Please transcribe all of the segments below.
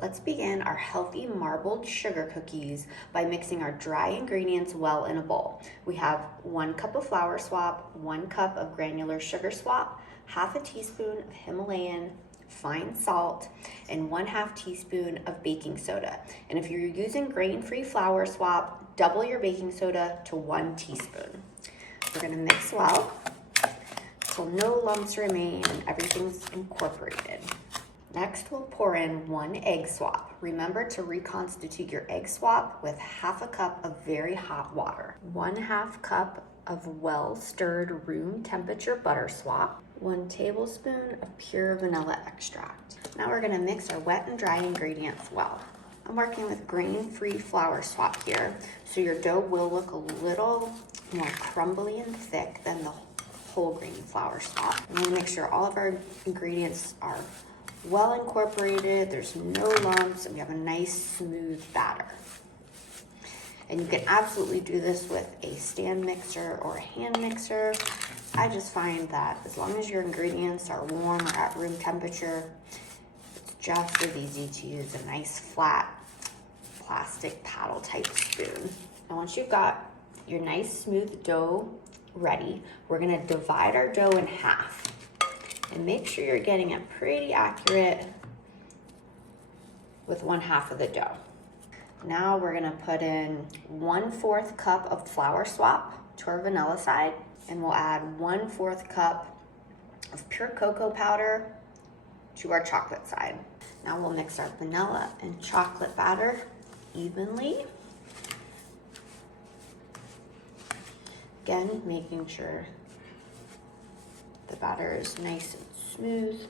Let's begin our healthy marbled sugar cookies by mixing our dry ingredients well in a bowl. We have 1 cup of flour swap, 1 cup of granular sugar swap, half a teaspoon of Himalayan fine salt, and 1/2 teaspoon of baking soda. And if you're using grain-free flour swap, double your baking soda to 1 teaspoon. We're gonna mix well so no lumps remain and everything's incorporated. Next, we'll pour in 1 egg swap. Remember to reconstitute your egg swap with 1/2 cup of very hot water, 1/2 cup of well-stirred room temperature butter swap, 1 tablespoon of pure vanilla extract. Now we're gonna mix our wet and dry ingredients well. I'm working with grain-free flour swap here, so your dough will look a little more crumbly and thick than the whole grain flour swap. I'm gonna make sure all of our ingredients are well incorporated, there's no lumps, and we have a nice smooth batter. And you can absolutely do this with a stand mixer or a hand mixer. I just find that as long as your ingredients are warm or at room temperature, it's just as easy to use a nice flat plastic paddle type spoon. And once you've got your nice smooth dough ready, we're gonna divide our dough in half. And make sure you're getting it pretty accurate with 1/2 of the dough. Now we're gonna put in 1/4 cup of flour swap to our vanilla side, and we'll add 1/4 cup of pure cocoa powder to our chocolate side. Now we'll mix our vanilla and chocolate batter evenly. Again, making sure the batter is nice and smooth,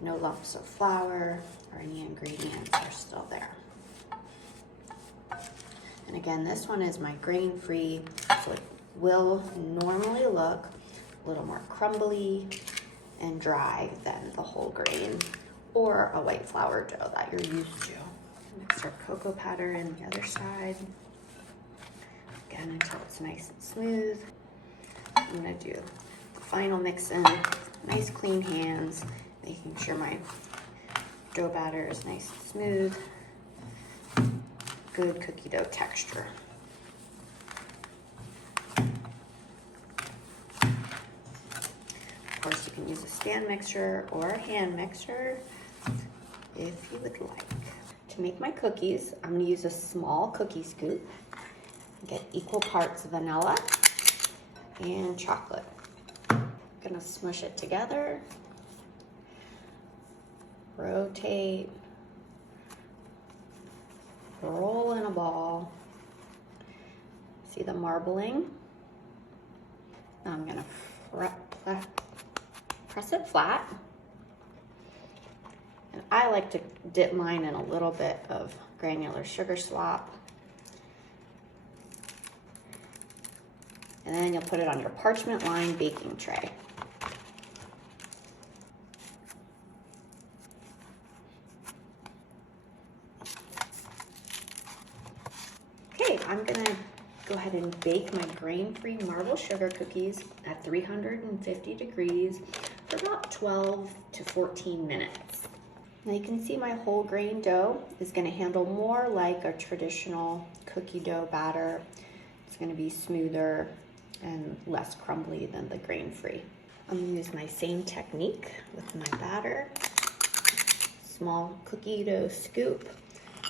no lumps of flour or any ingredients are still there. And again, this one is my grain-free, so it will normally look a little more crumbly and dry than the whole grain or a white flour dough that you're used to. Mix our cocoa powder in the other side. Again, until it's nice and smooth. I'm gonna do final mix in, nice clean hands, making sure my dough batter is nice and smooth. Good cookie dough texture. Of course, you can use a stand mixer or a hand mixer if you would like. To make my cookies, I'm gonna use a small cookie scoop. Get equal parts vanilla and chocolate. Gonna smush it together, rotate, roll in a ball. See the marbling? Now I'm gonna press it flat. And I like to dip mine in a little bit of granular sugar swap. And then you'll put it on your parchment lined baking tray. Okay, I'm gonna go ahead and bake my grain-free marble sugar cookies at 350 degrees for about 12 to 14 minutes. Now you can see my whole grain dough is gonna handle more like a traditional cookie dough batter. It's gonna be smoother and less crumbly than the grain-free. I'm gonna use my same technique with my batter. Small cookie dough scoop,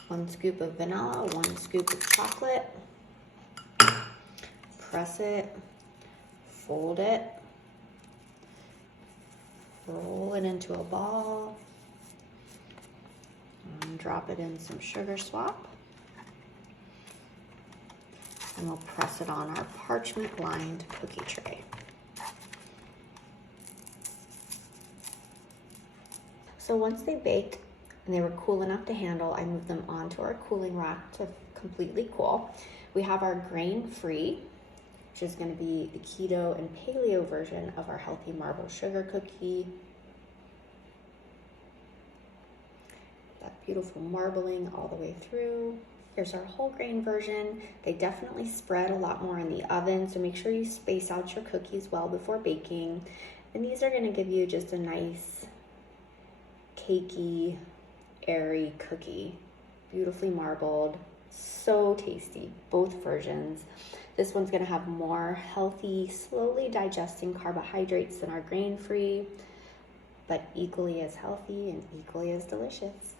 1 scoop of vanilla, 1 scoop of chocolate. Press it, fold it, roll it into a ball, and drop it in some sugar swap. And we'll press it on our parchment lined cookie tray. So once they baked and they were cool enough to handle, I moved them onto our cooling rack to completely cool. We have our grain-free, which is gonna be the keto and paleo version of our healthy marble sugar cookie. That beautiful marbling all the way through. Here's our whole grain version. They definitely spread a lot more in the oven, so make sure you space out your cookies well before baking. And these are gonna give you just a nice cakey airy cookie, beautifully marbled, so tasty, both versions. This one's gonna have more healthy, slowly digesting carbohydrates than our grain-free, but equally as healthy and equally as delicious.